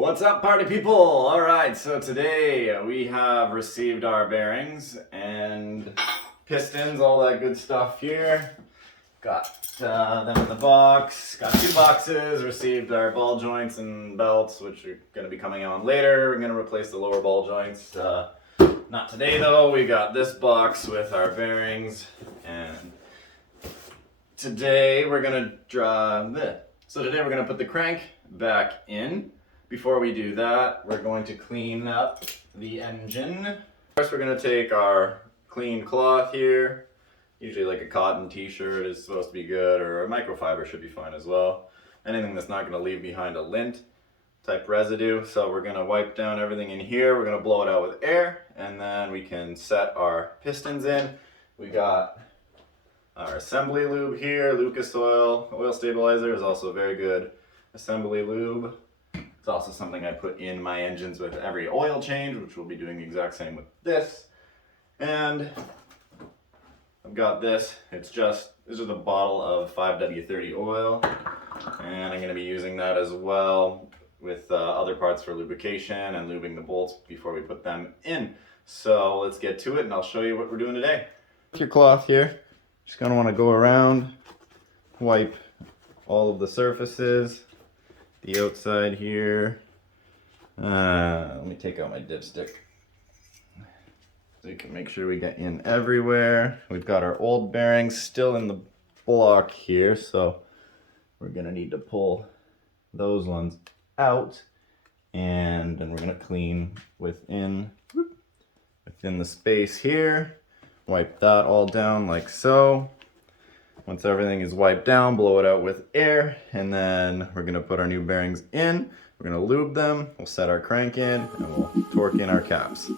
What's up, party people? All right, so today we have received our bearings and pistons, all that good stuff here. Got them in the box. Got 2 boxes. Received our ball joints and belts, which are going to be coming on later. We're going to replace the lower ball joints. Not today though. We got this box with our bearings, and today we're going to today we're going to put the crank back in. Before we do that, we're going to clean up the engine. First, we're going to take our clean cloth here. Usually like a cotton t-shirt is supposed to be good, or a microfiber should be fine as well. Anything that's not going to leave behind a lint type residue. So we're going to wipe down everything in here. We're going to blow it out with air, and then we can set our pistons in. We got our assembly lube here. Lucas oil stabilizer is also very good assembly lube. It's also something I put in my engines with every oil change, which we'll be doing the exact same with this. And I've got this. This is a bottle of 5W30 oil, and I'm going to be using that as well with other parts for lubrication and lubing the bolts before we put them in. So let's get to it, and I'll show you what we're doing today. With your cloth here, just going to want to go around, wipe all of the surfaces. The outside here. Let me take out my dipstick so you can make sure we get in everywhere. We've got our old bearings still in the block here, so we're gonna need to pull those ones out, and then we're gonna clean within the space here. Wipe that all down like so. Once everything is wiped down, blow it out with air, and then we're going to put our new bearings in. We're going to lube them, we'll set our crank in, and we'll torque in our caps.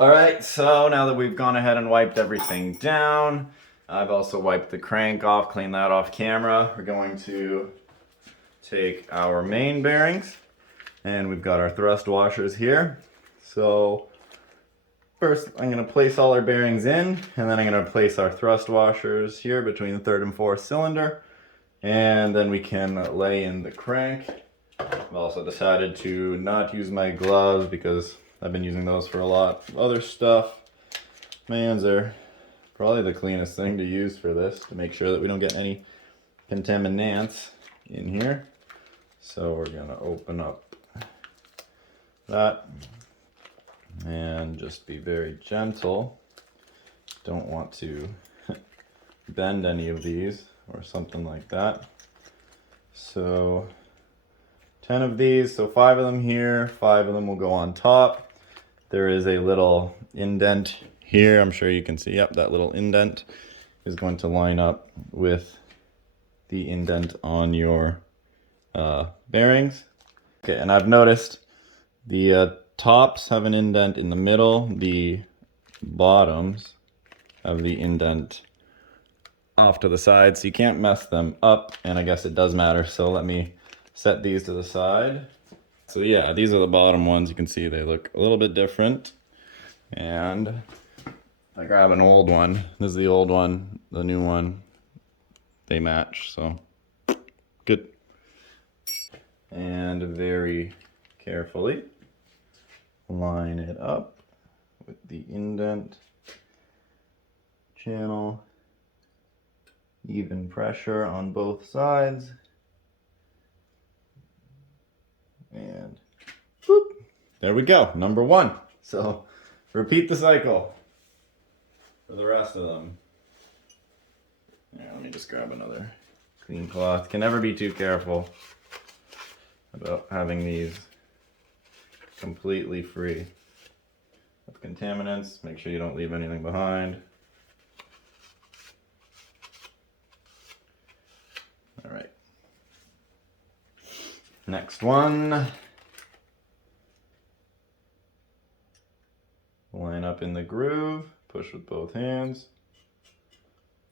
Alright, so now that we've gone ahead and wiped everything down, I've also wiped the crank off, cleaned that off camera. We're going to take our main bearings, and we've got our thrust washers here. So first I'm going to place all our bearings in, and then I'm going to place our thrust washers here between the 3rd and 4th cylinder, and then we can lay in the crank. I've also decided to not use my gloves because I've been using those for a lot of other stuff. My hands are probably the cleanest thing to use for this, to make sure that we don't get any contaminants in here. So we're gonna open up that and just be very gentle. Don't want to bend any of these or something like that. So 10 of these, so 5 of them here, 5 of them will go on top. There is a little indent here. I'm sure you can see, yep, that little indent is going to line up with the indent on your bearings. Okay, and I've noticed the tops have an indent in the middle. The bottoms have the indent off to the side, so you can't mess them up, and I guess it does matter. So let me set these to the side. So yeah, these are the bottom ones. You can see they look a little bit different. And if I grab an old one, this is the old one, the new one, they match, so good. And very carefully line it up with the indent channel. Even pressure on both sides. And whoop, there we go, number 1. So repeat the cycle for the rest of them. Yeah, let me just grab another clean cloth. Can never be too careful about having these completely free of contaminants. Make sure you don't leave anything behind. All right. Next one. up in the groove, push with both hands.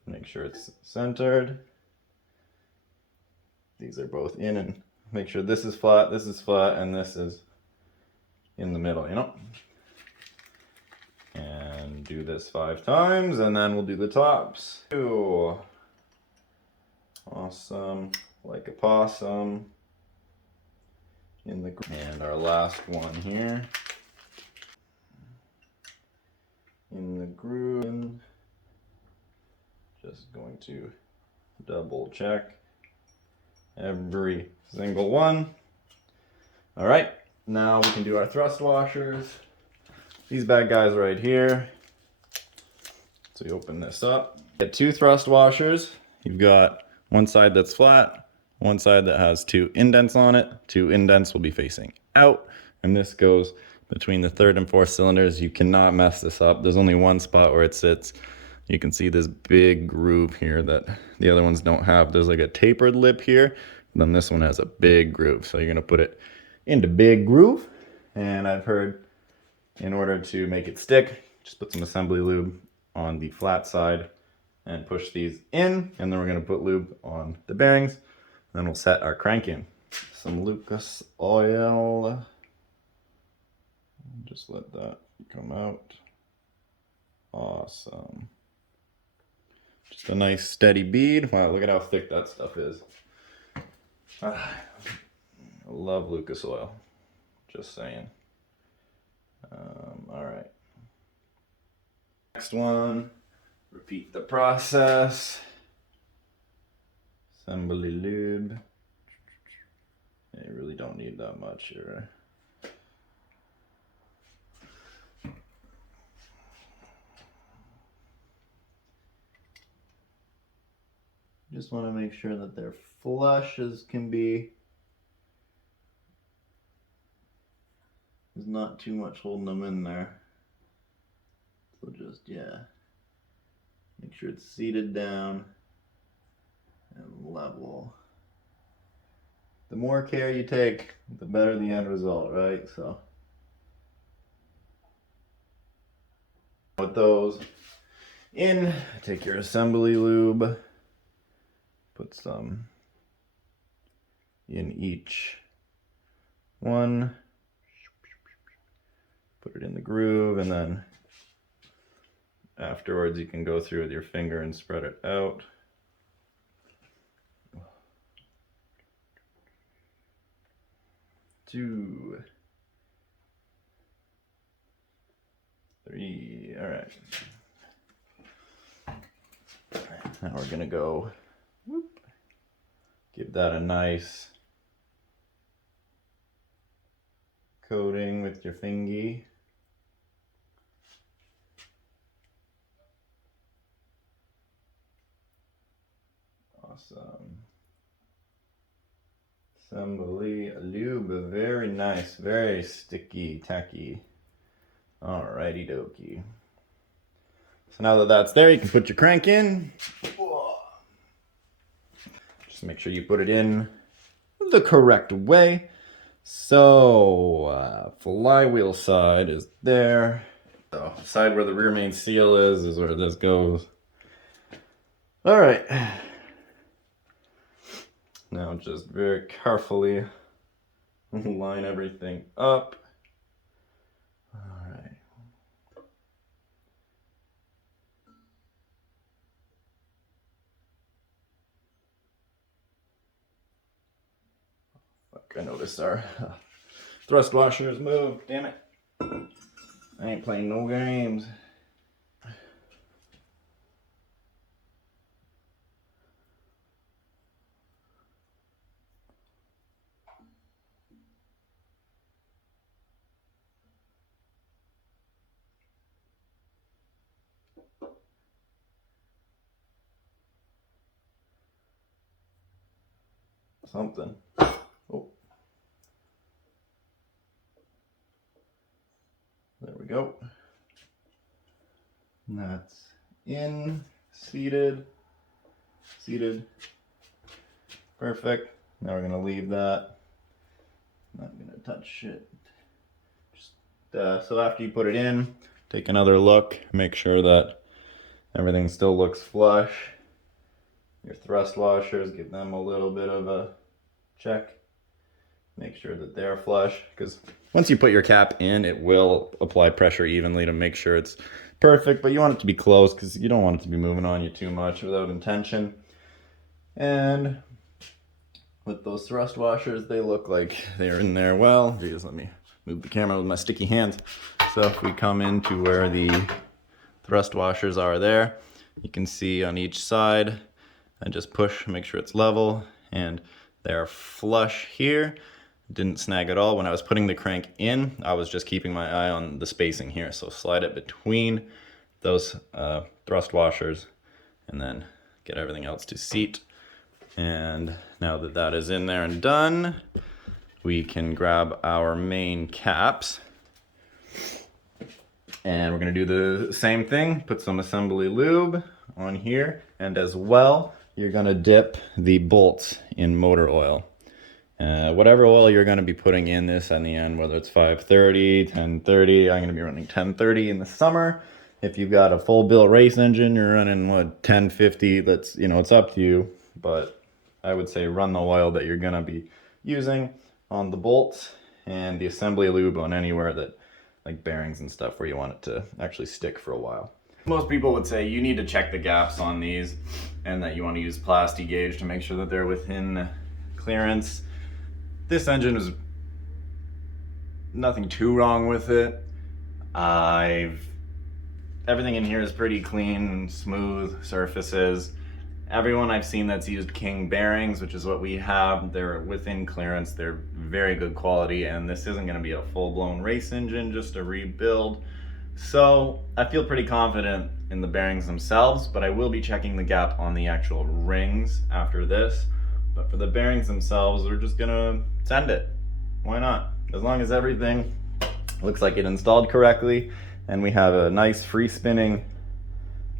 Make sure it's centered. These are both in, and make sure this is flat, and this is in the middle, you know? And do this 5 times, and then we'll do the tops. Ooh. Awesome, like a possum. And our last one here. In the groove. Just going to double check every single one. All right, now we can do our thrust washers. These bad guys right here. So you open this up. Get 2 thrust washers. You've got one side that's flat, one side that has 2 indents on it. 2 indents will be facing out, and this goes between the 3rd and 4th cylinders. You cannot mess this up. There's only one spot where it sits. You can see this big groove here that the other ones don't have. There's like a tapered lip here, and then this one has a big groove. So you're gonna put it into big groove. And I've heard in order to make it stick, just put some assembly lube on the flat side and push these in. And then we're gonna put lube on the bearings. And then we'll set our crank in. Some Lucas oil. Just let that come out. Awesome. Just a nice steady bead. Wow, look at how thick that stuff is. I love Lucas oil. Just saying. All right. Next one. Repeat the process. Assembly lube. You really don't need that much here. Just want to make sure that they're flush as can be. There's not too much holding them in there. So just, yeah, make sure it's seated down and level. The more care you take, the better the end result, right? So with those in, take your assembly lube. Put some in each one. Put it in the groove, and then afterwards you can go through with your finger and spread it out. Two, three, all right. Now we're gonna go, whoop, give that a nice coating with your fingy. Awesome. Assembly lube, very nice, very sticky, tacky. Alrighty dokie. So now that that's there, you can put your crank in. Just make sure you put it in the correct way. So, flywheel side is there. The side where the rear main seal is where this goes. All right. Now just very carefully line everything up. All right. Fuck, I noticed our thrust washers moved. Damn it. I ain't playing no games. Something. Oh. There we go. And that's in, seated. Perfect. Now we're gonna leave that. Not gonna touch it. Just so after you put it in, take another look, make sure that everything still looks flush. Your thrust washers, give them a little bit of a check. Make sure that they're flush, because once you put your cap in, it will apply pressure evenly to make sure it's perfect, but you want it to be close because you don't want it to be moving on you too much without intention. And with those thrust washers, they look like they're in there well. Geez, let me move the camera with my sticky hands. So if we come into where the thrust washers are there, you can see on each side, and just push, make sure it's level, and they're flush here. Didn't snag at all. When I was putting the crank in, I was just keeping my eye on the spacing here. So slide it between those thrust washers and then get everything else to seat. And now that that is in there and done, we can grab our main caps. And we're gonna do the same thing, put some assembly lube on here, and as well, you're gonna dip the bolts in motor oil. Whatever oil you're gonna be putting in this in the end, whether it's 530, 1030, I'm gonna be running 1030 in the summer. If you've got a full built race engine, you're running what, 1050, that's, you know, it's up to you, but I would say run the oil that you're gonna be using on the bolts and the assembly lube on anywhere that, like bearings and stuff, where you want it to actually stick for a while. Most people would say you need to check the gaps on these and that you want to use plasti gauge to make sure that they're within clearance. This engine is nothing too wrong with it. Everything in here is pretty clean and smooth surfaces. Everyone I've seen that's used King bearings, which is what we have, they're within clearance, they're very good quality, and this isn't gonna be a full-blown race engine, just a rebuild. So I feel pretty confident in the bearings themselves, but I will be checking the gap on the actual rings after this. But for the bearings themselves, we're just gonna send it. Why not? As long as everything looks like it installed correctly and we have a nice free spinning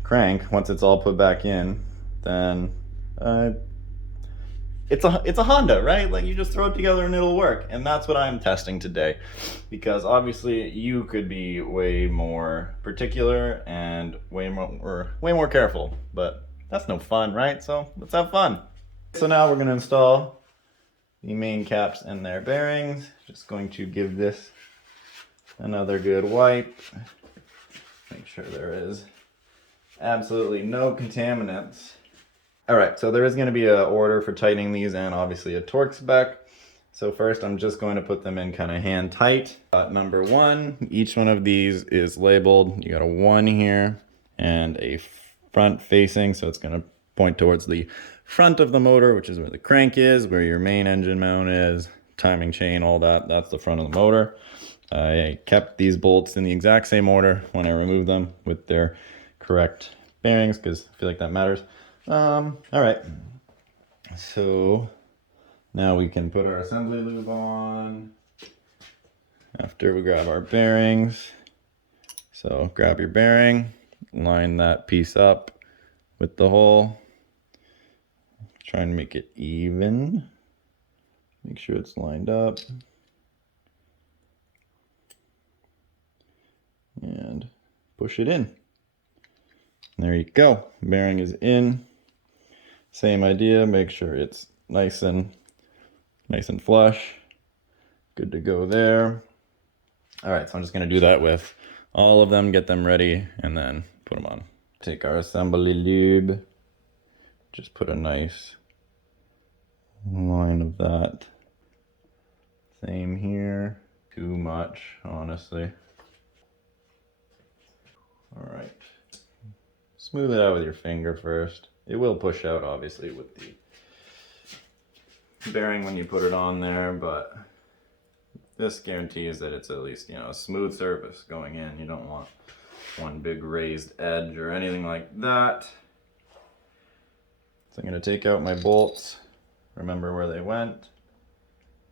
crank once it's all put back in, then it's a Honda, right? Like, you just throw it together and it'll work. And that's what I'm testing today, because obviously you could be way more particular and way more careful, but that's no fun, right? So let's have fun. So now we're going to install the main caps and their bearings. Just going to give this another good wipe. Make sure there is absolutely no contaminants. Alright, so there is going to be an order for tightening these and obviously a torque spec. So first I'm just going to put them in kind of hand tight. Number one, each one of these is labeled. You got a 1 here and a front facing, so it's going to point towards the front of the motor, which is where the crank is, where your main engine mount is, timing chain, all that. That's the front of the motor. I kept these bolts in the exact same order when I removed them with their correct bearings, because I feel like that matters. All right, so now we can put our assembly lube on after we grab our bearings. So grab your bearing, line that piece up with the hole. Try and make it even. Make sure it's lined up. And push it in. There you go. Bearing is in. Same idea. Make sure it's nice and flush. Good to go there. All right, so I'm just going to do that with all of them, get them ready, and then put them on. Take our assembly lube. Just put a nice line of that. Same here. Too much, honestly. All right. Smooth it out with your finger first. It will push out, obviously, with the bearing when you put it on there, but this guarantees that it's at least, you know, a smooth surface going in. You don't want one big raised edge or anything like that. So I'm going to take out my bolts. Remember where they went.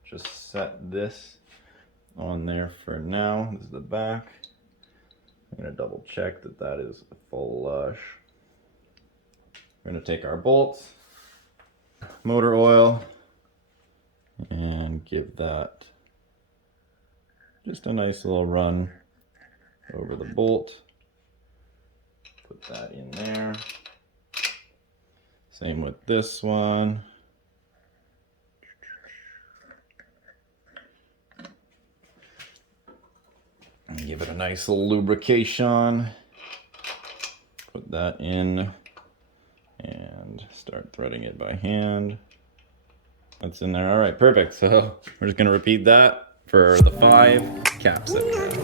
Just set this on there for now. This is the back. I'm going to double check that that is flush. We're going to take our bolts, motor oil, and give that just a nice little run over the bolt. Put that in there. Same with this one. And give it a nice little lubrication. Put that in and start threading it by hand. That's in there. All right, perfect. So we're just gonna repeat that for the 5 caps that we have.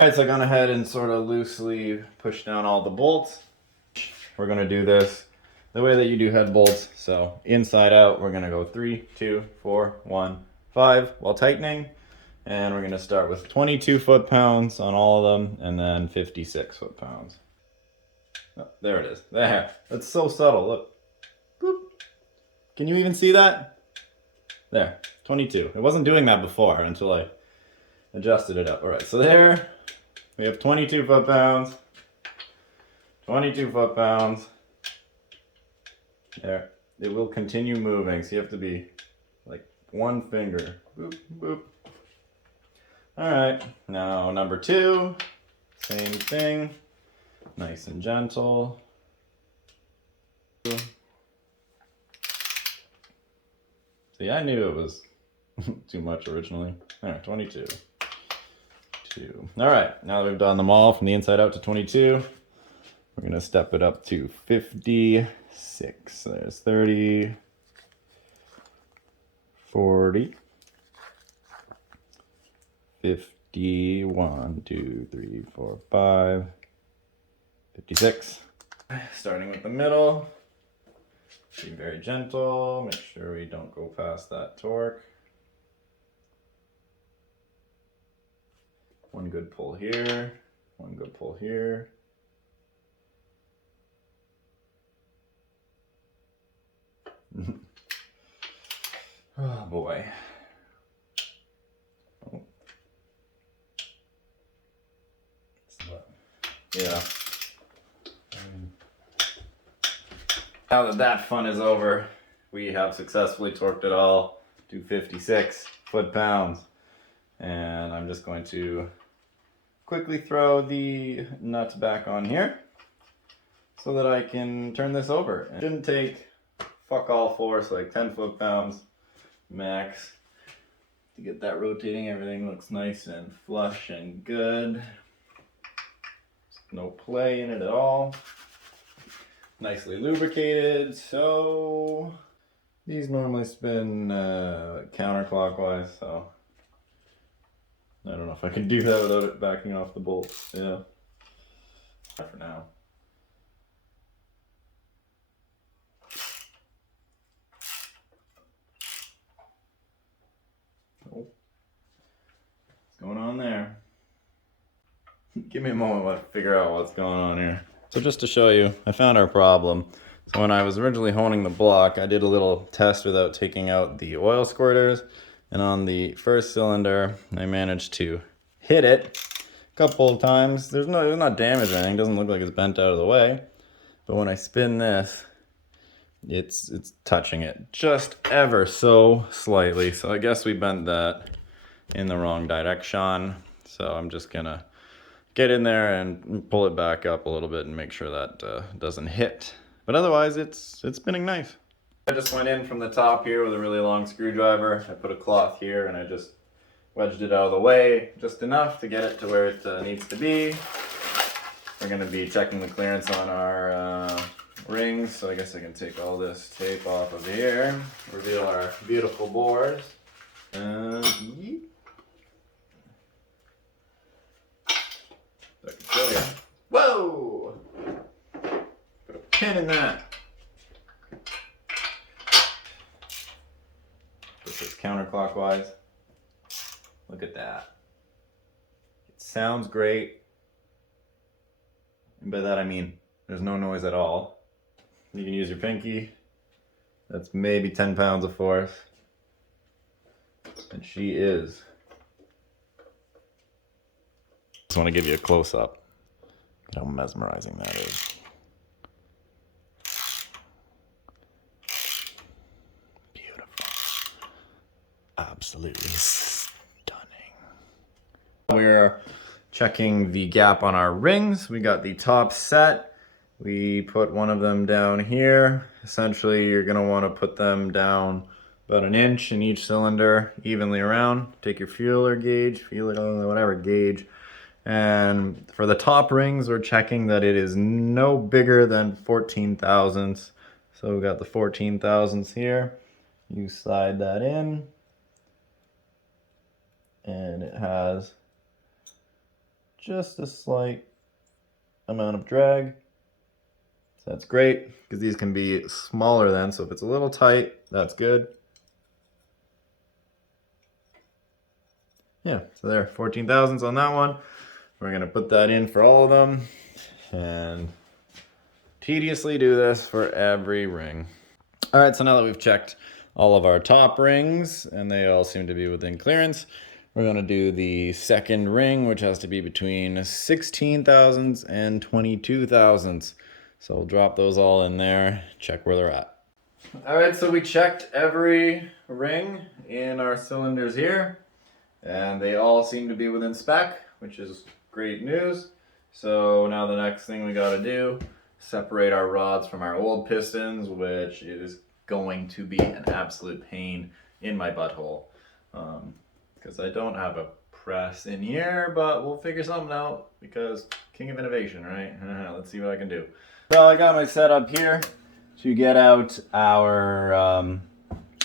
Alright, so I gone ahead and sort of loosely pushed down all the bolts. We're gonna do this the way that you do head bolts. So inside out, we're gonna go 3, 2, 4, 1, 5 while tightening. And we're gonna start with 22 foot-pounds on all of them and then 56 foot-pounds. Oh, there it is. There. That's so subtle. Look. Boop. Can you even see that? There. 22. It wasn't doing that before until I adjusted it up. All right, so there we have 22 foot-pounds. 22 foot-pounds. There. It will continue moving, so you have to be like one finger. Boop, boop. All right, now number 2, same thing. Nice and gentle. See, I knew it was too much originally. All right, 22. 2. All right, now that we've done them all from the inside out to 22, we're gonna step it up to 56. There's 30, 40, 50, 1, 2, 3, 4, 5, 56. Starting with the middle, be very gentle, make sure we don't go past that torque. One good pull here, one good pull here. Oh boy. Oh. Yeah. Now that that fun is over, we have successfully torqued it all to 56 foot-pounds. And I'm just going to quickly throw the nuts back on here so that I can turn this over. It shouldn't take fuck all force, like 10 foot-pounds max to get that rotating. Everything looks nice and flush and good. No play in it at all. Nicely lubricated. So these normally spin counterclockwise, so I don't know if I can do that without it backing off the bolts. Yeah. For now. Oh. What's going on there? Give me a moment to figure out what's going on here. So just to show you, I found our problem. So when I was originally honing the block, I did a little test without taking out the oil squirters. And on the first cylinder, I managed to hit it a couple of times. It's not damaged or anything. It doesn't look like it's bent out of the way. But when I spin this, it's touching it just ever so slightly. So I guess we bent that in the wrong direction. So I'm just gonna get in there and pull it back up a little bit and make sure that doesn't hit. But otherwise, it's spinning nice. I just went in from the top here with a really long screwdriver. I put a cloth here and I just wedged it out of the way just enough to get it to where it needs to be. We're going to be checking the clearance on our rings, so I guess I can take all this tape off of here, reveal our beautiful boards. Yeet. So I can show you. Whoa! Put a pin in that. Put this counterclockwise. Look at that. It sounds great. And by that I mean there's no noise at all. You can use your pinky. That's maybe 10 pounds of force. And she is. Just want to give you a close-up. How mesmerizing that is. Beautiful. Absolutely stunning. We're checking the gap on our rings. We got the top set. We put one of them down here. Essentially, you're gonna wanna put them down about 1 inch in each cylinder, evenly around. Take your feeler gauge, whatever gauge. And for the top rings, we're checking that it is no bigger than 14 thousandths. So we got the 14 thousandths here. You slide that in, and it has just a slight amount of drag. So that's great, because these can be smaller then, so if it's a little tight, that's good. Yeah, so there, 14 thousandths on that one. We're gonna put that in for all of them, and tediously do this for every ring. All right, so now that we've checked all of our top rings, and they all seem to be within clearance, we're gonna do the second ring, which has to be between 16 thousandths and 22 thousandths. So we'll drop those all in there, check where they're at. All right, so we checked every ring in our cylinders here, and they all seem to be within spec, which is great news. So now the next thing we gotta do, separate our rods from our old pistons, which is going to be an absolute pain in my butthole. Because I don't have a press in here, but we'll figure something out, because king of innovation, right? Let's see what I can do. So I got my setup here to get out our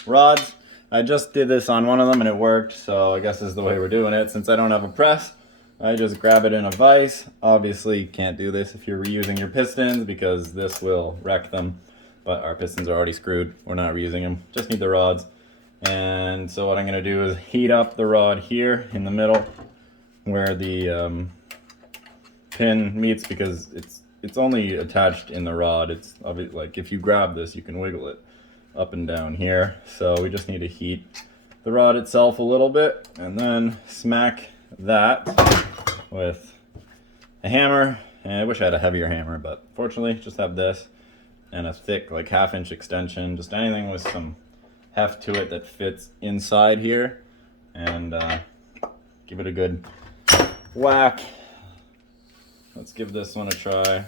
rods. I just did this on one of them and it worked, so I guess this is the way we're doing it. Since I don't have a press, I just grab it in a vise. Obviously you can't do this if you're reusing your pistons, because this will wreck them, but our pistons are already screwed. We're not reusing them, just need the rods. And so what I'm gonna do is heat up the rod here in the middle where the pin meets, because it's only attached in the rod. It's obviously, like, if you grab this, you can wiggle it up and down here. So we just need to heat the rod itself a little bit, and then smack that with a hammer. And I wish I had a heavier hammer, but fortunately just have this and a thick, like, 1/2 inch extension, just anything with some heft to it that fits inside here, and give it a good whack. Let's give this one a try.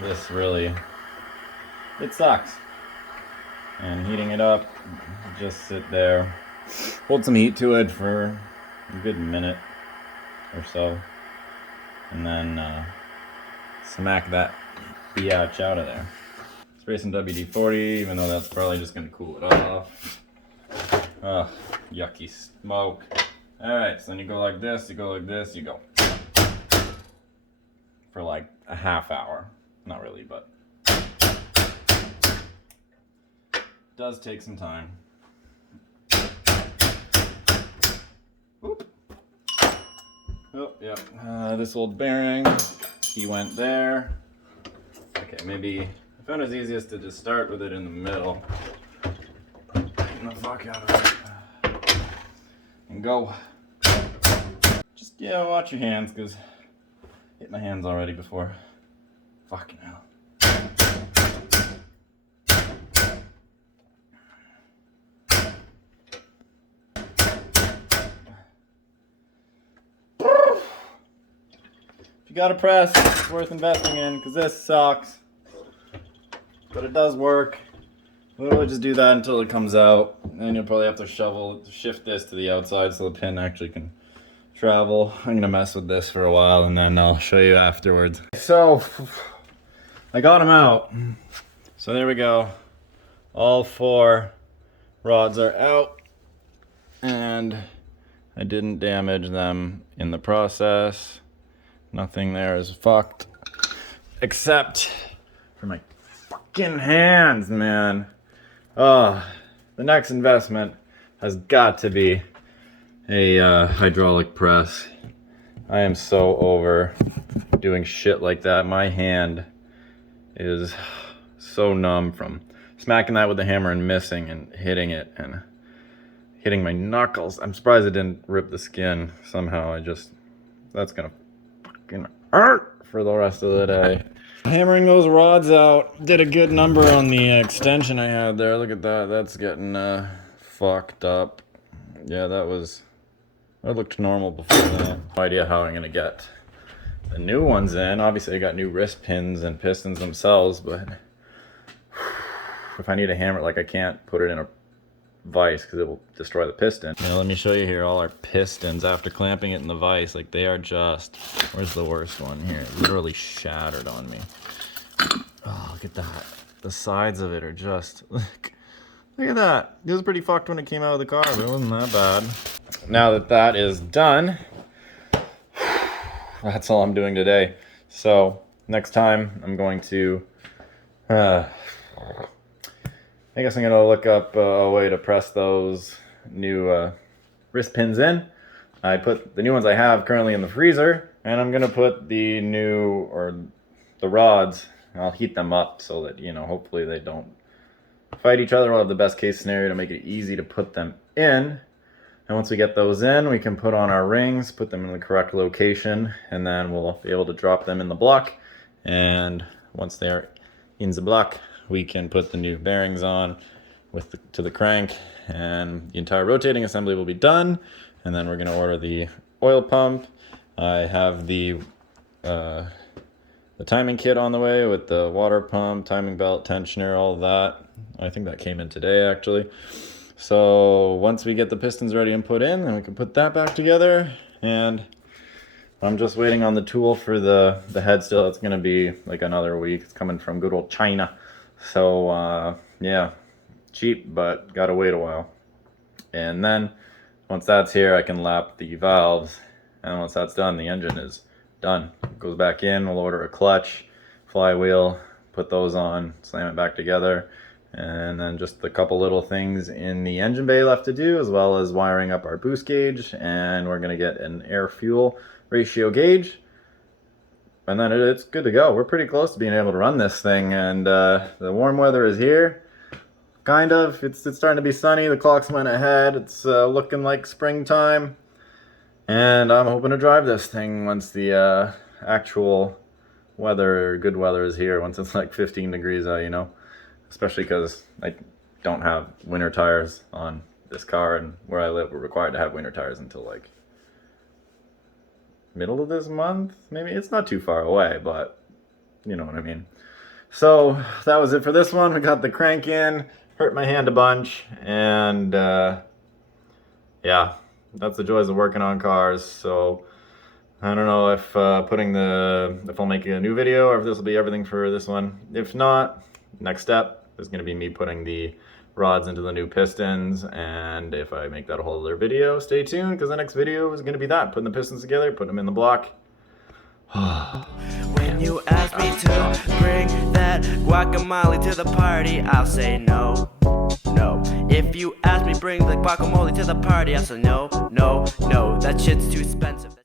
This really, it sucks. And heating it up, just sit there, hold some heat to it for a good minute or so, and then smack that biatch out of there. Spray some WD-40, even though that's probably just gonna cool it off. Ugh, yucky smoke. Alright, so then you go like this, you go like this, you go. For like a 1/2 hour. Not really, but it does take some time. Oop. Oh, yeah. This old bearing, he went there. Okay, maybe I found it easiest to just start with it in the middle. Get the fuck out of it. And go. Just, yeah, watch your hands, because I hit my hands already before. Fucking hell. If you got a press, it's worth investing in, because this sucks. But it does work. We'll just do that until it comes out. And you'll probably have to shift this to the outside so the pin actually can travel. I'm gonna mess with this for a while and then I'll show you afterwards. So, I got them out. So there we go. All 4 rods are out. And I didn't damage them in the process. Nothing there is fucked. Except for my fucking hands, man. Oh, the next investment has got to be a hydraulic press. I am so over doing shit like that. My hand is so numb from smacking that with the hammer and missing and hitting it and hitting my knuckles. I'm surprised it didn't rip the skin somehow. That's gonna fucking hurt for the rest of the day. Hammering those rods out, did a good number on the extension I had there. Look at that, that's getting fucked up. Yeah, that looked normal before that. No idea how I'm gonna get the new ones in. Obviously I got new wrist pins and pistons themselves, but if I need to hammer it, like I can't put it in a vise because it will destroy the piston. Now let me show you here all our pistons after clamping it in the vise. Like they are just, where's the worst one here? It literally shattered on me. Oh, look at that. The sides of it are just, look at that. It was pretty fucked when it came out of the car, but it wasn't that bad. Now that that is done, that's all I'm doing today. So next time I'm going to, I guess I'm gonna look up a way to press those new wrist pins in. I put the new ones I have currently in the freezer, and I'm gonna put the new, or the rods, I'll heat them up so that, you know, hopefully they don't fight each other. We'll have the best case scenario to make it easy to put them in. And once we get those in, we can put on our rings, put them in the correct location, and then we'll be able to drop them in the block. And once they're in the block, we can put the new bearings on to the crank, and the entire rotating assembly will be done. And then we're going to order the oil pump. I have the timing kit on the way with the water pump, timing belt, tensioner, all of that. I think that came in today actually. So once we get the pistons ready and put in, then we can put that back together. And I'm just waiting on the tool for the head still. It's going to be like another week. It's coming from good old China. So yeah, cheap, but gotta wait a while. And then once that's here, I can lap the valves, and once that's done, the engine is done. It goes back in, we'll order a clutch, flywheel, put those on, slam it back together, and then just a couple little things in the engine bay left to do, as well as wiring up our boost gauge, and we're gonna get an air-fuel ratio gauge. And then it's good to go. We're pretty close to being able to run this thing, and the warm weather is here. Kind of. It's starting to be sunny. The clocks went ahead. It's looking like springtime. And I'm hoping to drive this thing once the actual weather, good weather is here. Once it's like 15 degrees out, you know. Especially because I don't have winter tires on this car, and where I live, we're required to have winter tires until like middle of this month. Maybe it's not too far away, but you know what I mean. So that was it for this one. We got the crank in, hurt my hand a bunch, and yeah, that's the joys of working on cars. So I don't know if I'll make a new video, or if this will be everything for this one. If not, next step is going to be me putting the rods into the new pistons, and if I make that a whole other video, stay tuned, because the next video is going to be that, putting the pistons together, putting them in the block. When you ask me to bring that guacamole to the party, I'll say no, no. If you ask me bring the guacamole to the party, I'll say no, no, no. That shit's too expensive.